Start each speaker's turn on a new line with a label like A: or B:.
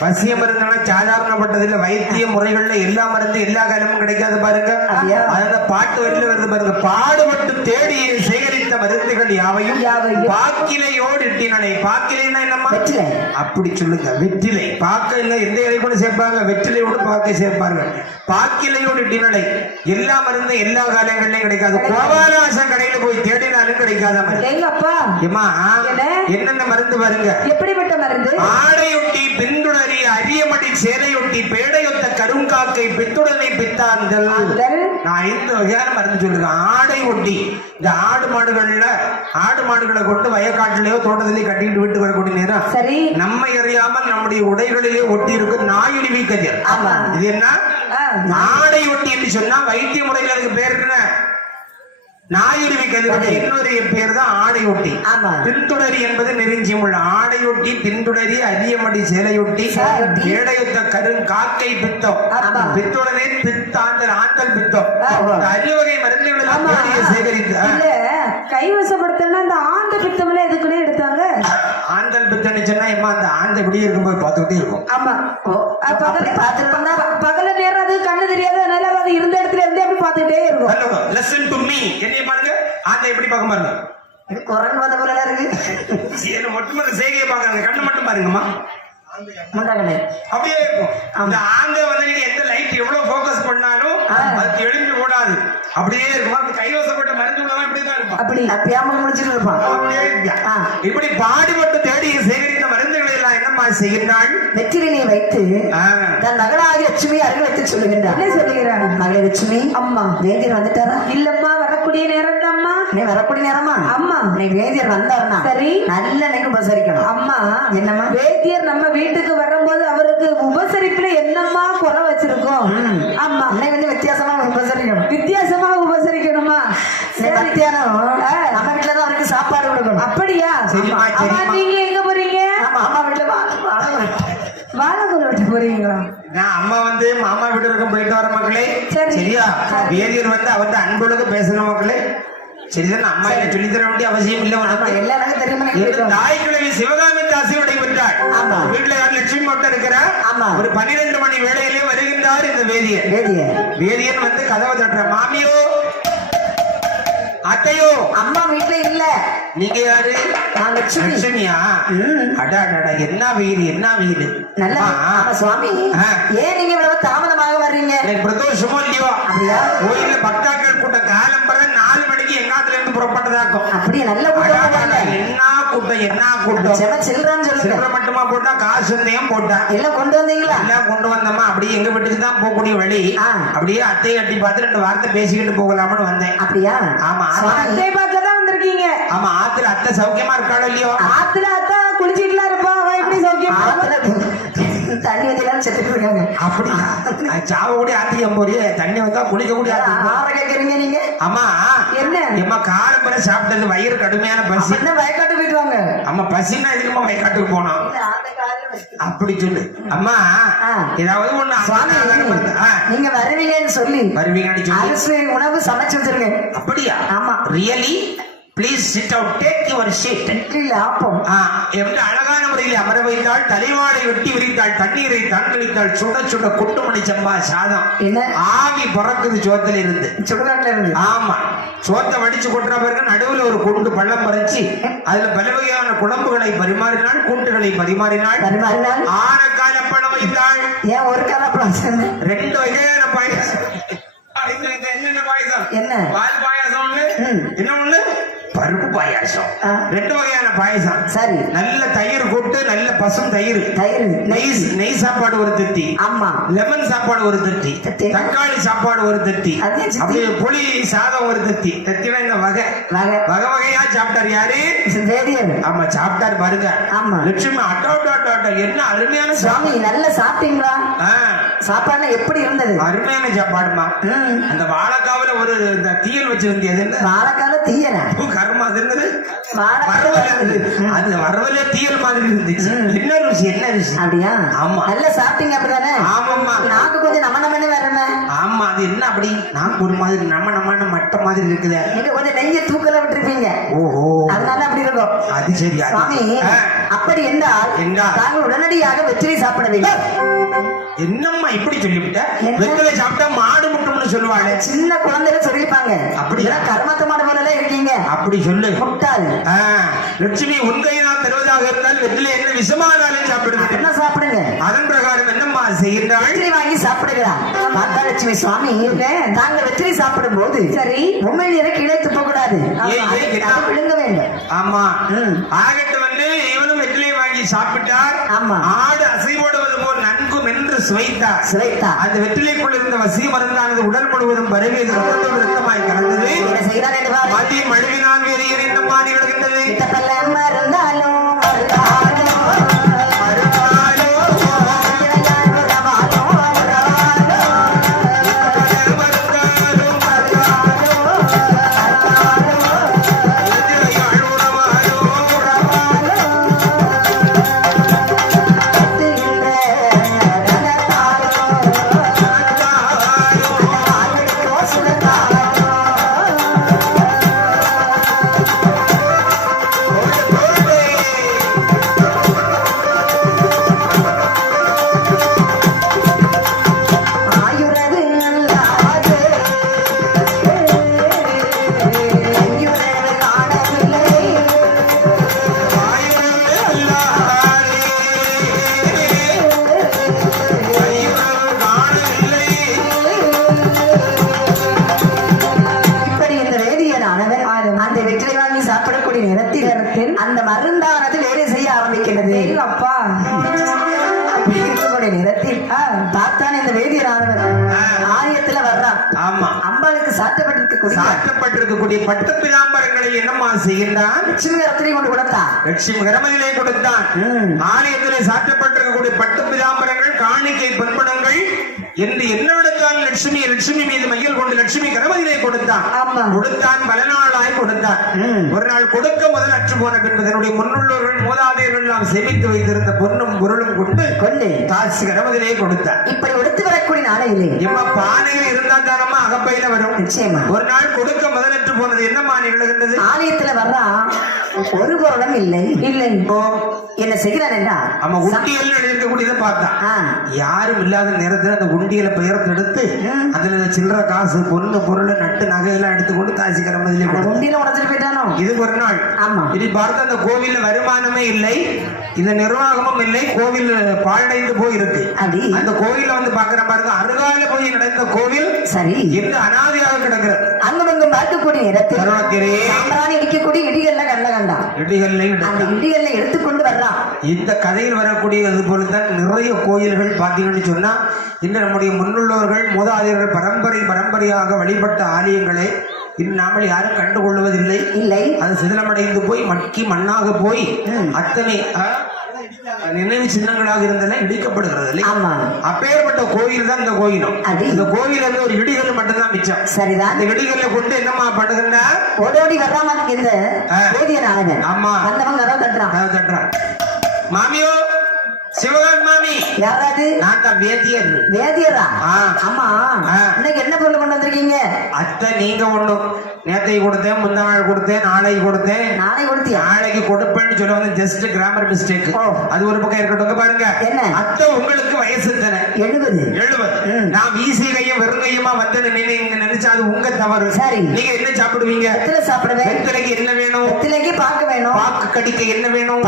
A: பசிய மருந்துனா சாதாரணப்பட்டதில்ல. வைத்திய முறைகள்ல எல்லா மருந்து எல்லா காலமும் கிடைக்காது பாருங்க? அந்த பாட்டு வரியில வருது பாருங்க. பாடுபட்டு தேடி சேகரித்த மருந்துகள் யாவையும் பாக்கிலையோடு இட்டினலை பாக்கிலைன்னா
B: வெற்றிலை.
A: அப்படி சொல்லுங்க. வெற்றிலை. பாக்க இல்ல எந்த இலை கூட சேர்ப்பாங்க? வெற்றிலையோடு பாக்கை சேர்ப்பாங்க பாக்கிலையோடு இட்டினலை எல்லா மருந்தும் எல்லா காலங்கள்லயும் கிடைக்காது. கோபாலாசம் கடையில போய் தேடினாலும் கிடைக்காத மருந்து? என்னென்ன மருந்து பாருங்க.
B: எப்படிப்பட்ட மருந்து?
A: ஆடையொட்டி பின்துடரி அரியமடி சேலையொட்டி பேடையொத்த கருங்காக்கை பித்துடனை பித்தாந்தல். நான் இந்த வகையான மருந்து சொல்லுறேன் ஆடை ஒட்டி இந்த ஆடு மாடுகள்ல ஆடு மாடுகளை கொண்டு வயக்காட்டிலேயோ தோட்டத்திலேயோ கட்டிட்டு விட்டு வரக்கூடிய நேரம்
B: சரி.
A: நம்மை அறியாமல் நம்முடைய உடைகளிலே ஒட்டி இருக்கு நாயுடிவி கதிர். இது என்ன? ஆடை ஒட்டி என்று சொன்னா வைத்திய முறையில் அதுக்கு பேர் என்ன? நாயுருவி கதிரோட இன்னொரு பேர் தான் ஆடையொட்டி. பின்துடரி என்பது நெருஞ்சியம் உள்ள ஆடையொட்டி பின்துடரி அரியமடி சேலையொட்டி. ஏடையொத்த கருங் காக்கை பித்தம்.
B: ஆமா.
A: பித்துடனே பித்தாந்தல் ஆந்தல் பித்தம். அரியவகை மருந்துகள் சேகரித்து
B: கைவசப்படுத்தனா அந்த ஆந்த பித்தம்ல எதுக்குன்னே எடுத்தாங்க.
A: ஆந்தல் பித்தம்னு சொன்னா இம்மா அந்த ஆந்த இப்படியே இருக்கும்போது பார்த்துக்கிட்டே இருக்கும்.
B: ஆமா. பகல் பகல நேரம் அது கண்ணு தெரியாது. அதனால அது இருந்த இடத்துல பார்த்துட்டே இருக்கும்.
A: லெசன் டு மீ என்னைய பாருங்க? ஆந்த எப்படி பார்க்க பாருங்க?
B: இது குரங்கு வந்த போல இருக்கு.
A: என்ன மட்டும் செய்கையை பாக்குறாங்க கண்ணு மட்டும் பாருங்கம்மா. அப்படியே இருக்கும். அந்த ஆங்க வந்து நீங்க எந்த லைட் எவ்வளவு ஃபோக்கஸ் பண்ணாலும். அது தெளிஞ்சு ஓடாது. அப்படியே இருக்கும்? அந்த கைவசப்பட்ட மருந்து உள்ளவன் இப்படி தான் இருப்பான்.
B: அப்படி. அப்பயாம முடிச்சிட்டு இருப்பான்.
A: அப்படியே. இப்படி பாடுபட்டு தேடி சேகரித்த மருந்துகளை எல்லாம் என்னம்மா செய்கின்றாள்.
B: வெற்றிலை வைத்து. தன் மகளாகி லட்சுமி அருகில் வைத்து சொல்லுகின்றார் என்ன சொல்லுகிறார் மகளே லட்சுமி அம்மா. வேதியர் வந்துட்டாரா? இல்லம்மா வரக்கூடிய நேரம் தான்மா நீ வரக்கூடிய நேரமா? அம்மா. நீ வேதியர் வந்தாருனா சரி. நல்ல நீங்க உபசரிக்கணும். அம்மா. என்னம்மா? வேதியர் நம்ம வீட்டுக்கு வரும்போது அவருக்கு உபசரிப்புல என்னம்மா குறை வச்சிருக்கோம்? ஆமா அன்னை கொஞ்சம் வித்தியாசமா உபசரிக்கணும். வித்தியாசமா உபசரிக்கணுமா? மத்தியானம் நம்ம வீட்டுல தான் அவருக்கு சாப்பாடு கொடுக்கணும். அப்படியா? அம்மா. நீங்க எங்க வாழைக்குள்ள விட்டு போறீங்களா?
A: நான் அம்மா வந்து மாமா வீட்டு இருக்கும் போயிட்டு வர மக்களே.
B: சரி.
A: சரியா? வேதியர் வந்து அவர்கிட்ட அன்புகளுக்கு பேசணும் மக்களே. சரிதான். அம்மா என்ன சொல்லி தர வேண்டிய அவசியம் இல்லை. உனக்கு
B: தெரியுமா
A: தாய் கிழவி சிவகாமி தாசி விடைபெற்றாள்
B: ஆமா.
A: வீட்டுல யார் லட்சுமி மட்டும் இருக்கிறா
B: ஆமா.
A: ஒரு பன்னிரெண்டு மணி வேளையிலே வருகின்றார் இந்த வேதியர்.
B: வேதிய
A: வேதியன் வந்து கதவை தட்டுற மாமியோ அத்தையோ!
B: அம்மா வீட்டுல இல்ல.
A: நீங்க யாரு?
B: நான் லட்சுமி.
A: லட்சுமியா?
B: ம்.
A: அடா அடா என்ன வெயில் என்ன வெயில்
B: நல்ல சுவாமி. ஏன் நீங்க இவ்வளவு தாமதமாக வர்றீங்க?
A: எனக்கு பிரதோஷமோ இல்லையோ?
B: அப்படியா?
A: கோயில்ல பக்தாக்கள் கூட்டம் காலம் பிற நாலு மணிக்கு எங்காத்துல இருந்து புறப்பட்டதாக்கும்.
B: அப்படியே நல்ல.
A: என்ன கூட்டம் என்ன கூட்டம்
B: செம சில்றான்னு சொல்லுங்க.
A: சில்லறை மட்டுமா போட்டா காசு இருந்தையும் போட்டேன்
B: எல்லாம் கொண்டு வந்தீங்களா?
A: எல்லாம் கொண்டு வந்தோமா அப்படியே எங்க வீட்டுக்கு தான் போகக்கூடிய வழி. அப்படியே அத்தையை கட்டி பார்த்து ரெண்டு வார்த்தை பேசிக்கிட்டு போகலாம்னு வந்தேன்.
B: அப்படியா?
A: ஆமா,
B: அத்தை பார்க்க தான் வந்திருக்கீங்க.
A: ஆமா ஆத்துல அத்தை சௌக்கியமா இருக்காளோ இல்லையோ?
B: ஆத்துல அத்தா குளிச்சிட்டுலாம் இருப்பா. எப்படி சௌக்கியமா வந்தெல்லாம் செத்துட்டு இருக்காங்க.
A: அப்படி சாவ கூடிய ஆத்தியம் போறியே தண்ணி வந்தா குளிக்க ஆத்தியம்
B: ஆற கேக்குறீங்க நீங்க?
A: அம்மா
B: என்ன?
A: எம்மா காலம் பிற சாப்பிட்டது வயிறு கடுமையான பசி.
B: என்ன வயக்காட்டு போயிட்டு வாங்க.
A: அம்மா பசின்னா எதுக்குமா வயக்காட்டுக்கு போனோம் அப்படி சொல்லு. அம்மா. ஏதாவது ஒண்ணு
B: நீங்க வருவீங்கன்னு சொல்லி
A: வருவீங்கன்னு சொல்லி.
B: அரிசி உணவு சமைச்சு வச்சிருங்க
A: அப்படியா?
B: ஆமா.
A: Really please sit out take your seat
B: இட்லியில appam.
A: என்று அழகான முறையில் அமர வைத்தாள் தலைவாடை வெட்டி விரித்தாள் தண்ணீரை தான் கழித்தாள் சுட சுட குட்டுமணி சம்பா சாதம்.
B: என்ன?
A: ஆவி பறக்குது சோத்துல இருந்து
B: சுடுகாட்டுல இருந்து.
A: ஆமா. சோத்தை வடிச்சு கொட்டுற பிறகு நடுவுல ஒரு குண்டு பள்ளம் பறிச்சு அதுல பல வகையான குழம்புகளை பரிமாறினாள் கூண்டுகளை பரிமாறினாள்
B: பரிமாறினால்?
A: ஆனக்கால பணம் வைத்தாள்.
B: ஏன் ஒரு காலப்படம் சொன்ன
A: ரெண்டு வகையான பாயசம். என்னென்ன பாயசம்?
B: என்ன?
A: பால் பாயாசம் ஒண்ணு. என்ன ஒண்ணு? Why do
B: பாயாசம்.
A: ரெண்டு வகையான பாயசம்.
B: சரி.
A: நல்ல தயிர் கொட்டு நல்ல பசும் தயிர்.
B: தயிர்.
A: நெய் நெய் சாப்பாடு ஒரு தட்டி
B: ஆமா.
A: லெமன் சாப்பாடு ஒரு தட்டி. தக்காளி சாப்பாடு ஒரு தட்டி. அப்படியே புளி சாதம் ஒரு தட்டி தட்டினா இந்த வகை.
B: வகை.
A: வகை வகையா சாப்பிட்டாரு யாரு? ஆமா சாப்பிட்டாரு பாருங்க.
B: ஆமா.
A: லட்சுமி அட்டோ அட்டோ என்ன அருமையான
B: சுவாமி
A: சாமி
B: நல்லா சாப்பிட்டீங்களா? சாப்பாடுலாம் எப்படி இருந்தது?
A: அருமையான சாப்பாடுமா. அந்த வாழைக்காவுல ஒரு தீயல் வச்சிருந்தது.
B: வாழைக்கால தீயன
A: பூ கர்மம் அது வரவல தீயல் மாதிரி இருந்துச்சு என்ன ருசி என்ன ருசி?
B: அப்படியா?
A: ஆமா.
B: நல்லா சாப்பிட்டீங்க அப்படிதானே?
A: ஆமாம்மா.
B: நாக்கு கொஞ்சம் நம்ம நம்மன்னு வரமே
A: ஆமா அது என்ன அப்படி? நான் ஒரு மாதிரி நம்ம நம்ம மட்ட மாதிரி இருக்குதே.
B: நீங்க கொஞ்சம் நெய்ய தூக்கல விட்டுருப்பீங்க.
A: ஓஹோ.
B: அதனால அப்படி இருக்கும்.
A: அது சரி
B: சுவாமி அப்படி என்றால்
A: என்றால்?
B: தாங்கள் உடனடியாக வெற்றிலை சாப்பிட வேண்டும்.
A: என்னம்மா இப்படி சொல்லிவிட்ட? வெத்தலை சாப்பிட்டா மாடு முட்டும்னு சொல்லுவாளே.
B: சின்ன குழந்தைல சொல்லிருப்பாங்க
A: அப்படியா?
B: கர்மத்தமான போல இருக்கீங்க.
A: அப்படி சொல்லு.
B: முட்டாள்.
A: ஆ, லட்சுமி உன்கை நான் தருவதாக இருந்தால் வெற்றிலை என்ன விஷமானாலும் சாப்பிடுவேன்
B: என்ன சாப்பிடுங்க.
A: அதன் பிரகாரம் என்னம்மா செய்கின்றாள்?
B: வெற்றிலை வாங்கி சாப்பிடுகிறார் மாதாலட்சுமி சுவாமி தாங்க வெற்றிலை சாப்பிடும் போது சரி உண்மையிலே கீழே துப்ப கூடாது? விழுங்க வேண்டும்.
A: ஆமா. ஆகட்டும் வந்து இவனும் வெற்றிலை வாங்கி சாப்பிட்டார்.
B: ஆமா.
A: ஆடு சுவைத்தார்
B: சுவைத்தா
A: அந்த வெற்றிலைக்குள் இருந்த வசி மருந்தானது உடல் முழுவதும் பரவியது ரத்தத்தோடு ரத்தமாய் கலந்தது. மதி மழுவினால் வேறு
B: கிட்டப்பல்ல மருந்தாலும் மருந்தாலும் அப்பா. நேரத்தில் பார்த்தான் இந்த வேதியனானவர் ஆலயத்துல வர்றான்
A: ஆமா.
B: அம்பாளுக்கு சாட்டப்பட்டிருக்கக்கூடிய
A: சாட்டப்பட்டிருக்கக்கூடிய பட்டு பிதாம்பரங்களை என்னம்மா செய்கின்றான்?
B: லட்சுமி ரத்தினை கொண்டு கொடுத்தான்.
A: லட்சுமி கரமதிலே கொடுத்தான். ஆலயத்திலே சாட்டப்பட்டிருக்கக்கூடிய பட்டு பிதாம்பரங்கள் காணிக்கை பண்பனங்கள் என்று என்னவிடத்தான் லட்சுமி லட்சுமி மீது மையல் கொண்டு லட்சுமி கரமதிலே கொடுத்தான். கொடுத்தான் பல நாளாய் கொடுத்தான். ஒரு நாள் கொடுக்க முதல் அற்று போன பின்பு தன்னுடைய முன்னுள்ளவர்கள் மூதாதையர்கள் எல்லாம் சேமித்து வைத்திருந்த பொன்னும் பொருளும் கொண்டு
B: கொண்டு
A: காசு கரமதிலே கொடுத்தான்
B: இப்படி எடுத்து வரக்கூடிய நாளையிலே
A: இம்மா பானையில் இருந்தா தானம்மா அகப்பையில வரும்.
B: நிச்சயமா.
A: ஒரு நாள் கொடுக்க முதலற்று போனது என்னம்மா நிகழ்கின்றது?
B: ஆலயத்துல வர்றான் ஒரு பொருளும் இல்லை. இல்லை.
A: இப்போ
B: என்ன செய்கிறான் என்றால்
A: நம்ம உண்டியல் எழுதிருக்கக்கூடியதை பார்த்தான் யாரும் இல்லாத நேரத்துல அந்த உண்டியல பெயர்த்து எடுத்து. அதுல சில்லற காசு பொண்ணு பொருள் நட்டு நகையெல்லாம் எடுத்துக்கொண்டு காசி கிளம்பதிலே.
B: உண்டியில உடச்சிட்டு போயிட்டானோ?
A: இது ஒரு நாள்.
B: ஆமா.
A: இனி பார்த்து அந்த கோவில்ல வருமானமே இல்லை. இந்த நிர்வாகமும் இல்லை கோவில் பாழடைந்து போயிருக்கு. அந்த கோவில்ல வந்து பாக்குற பாருங்க அருகால போய் நடந்த கோவில்
B: சரி.
A: என்று அனாதையாக கிடக்கிறது.
B: அங்கும் இங்கும் பார்க்கக்கூடிய இடத்தில்
A: கருணாத்திரே
B: சாம்பிராணி இடிக்கக்கூடிய இடிகள்ல கண்ட கண்டான்.
A: இடிகளை
B: அந்த இடிகள்ல எடுத்துக்கொண்டு வர்றான்.
A: இந்த கதையில் வரக்கூடிய இது போலத்தான் நிறைய கோயில்கள் பார்த்தீங்கன்னு சொன்னா இன்று நம்முடைய முன்னுள்ளவர்கள் மூதாதையர்கள் பரம்பரை பரம்பரையாக வழிபட்ட ஆலயங்களை இன்று நாமல் யாரும் கண்டுகொள்வதில்லை
B: இல்லை.
A: அது சிதிலமடைந்து போய் மக்கி மண்ணாக போய். அத்தனை நினைவு சின்னங்களாக இருந்தெல்லாம் இடிக்கப்படுகிறது இல்லை அப்பேற்பட்ட கோயில் தான் இந்த கோயிலும். இந்த கோயில் வந்து ஒரு இடிகள் மட்டும்தான் மிச்சம்.
B: சரிதான்.
A: அந்த இடிகளை கொண்டு என்னமா பண்ணுகின்ற
B: ஓடோடி வர்றாம இந்த
A: ஆ.
B: வேதியனானவன்
A: ஆமா.
B: வந்தவங்க கதவை தட்டுறான்.
A: தட்டுறான். மாமியோ சிவகாந்த் மாமி.
B: யாராவது
A: நான் தான் வேதியர்
B: வேதியரா. ஆமா. இன்னைக்கு என்ன பொருள் கொண்டு வந்திருக்கீங்க?
A: அத்தை நீங்க ஒண்ணும் நேத்தை கொடுத்தேன் முந்தா நாள் கொடுத்தேன் நாளைக்கு கொடுத்தேன்.
B: நாளை கொடுத்தியா?
A: நாளைக்கு கொடுப்பேன்னு சொல்ல வந்து ஜஸ்ட் கிராமர் மிஸ்டேக். அது ஒரு பக்கம் இருக்கட்டும் பாருங்க.
B: என்ன?
A: அத்தை உங்களுக்கு வயசு தானே
B: எழுபது.
A: எழுபது. நான் வீசி கையும் வெறும் கையுமா வந்தது நீங்க நினைச்சா அது உங்க தவறு.
B: சரி.
A: நீங்க என்ன சாப்பிடுவீங்க?
B: எத்தனை சாப்பிடுவேன்
A: வெத்தலைக்கு என்ன வேணும்?
B: வெத்திலைக்கு பார்க்க வேணும்.
A: பாக்கு கடிக்க என்ன வேணும்?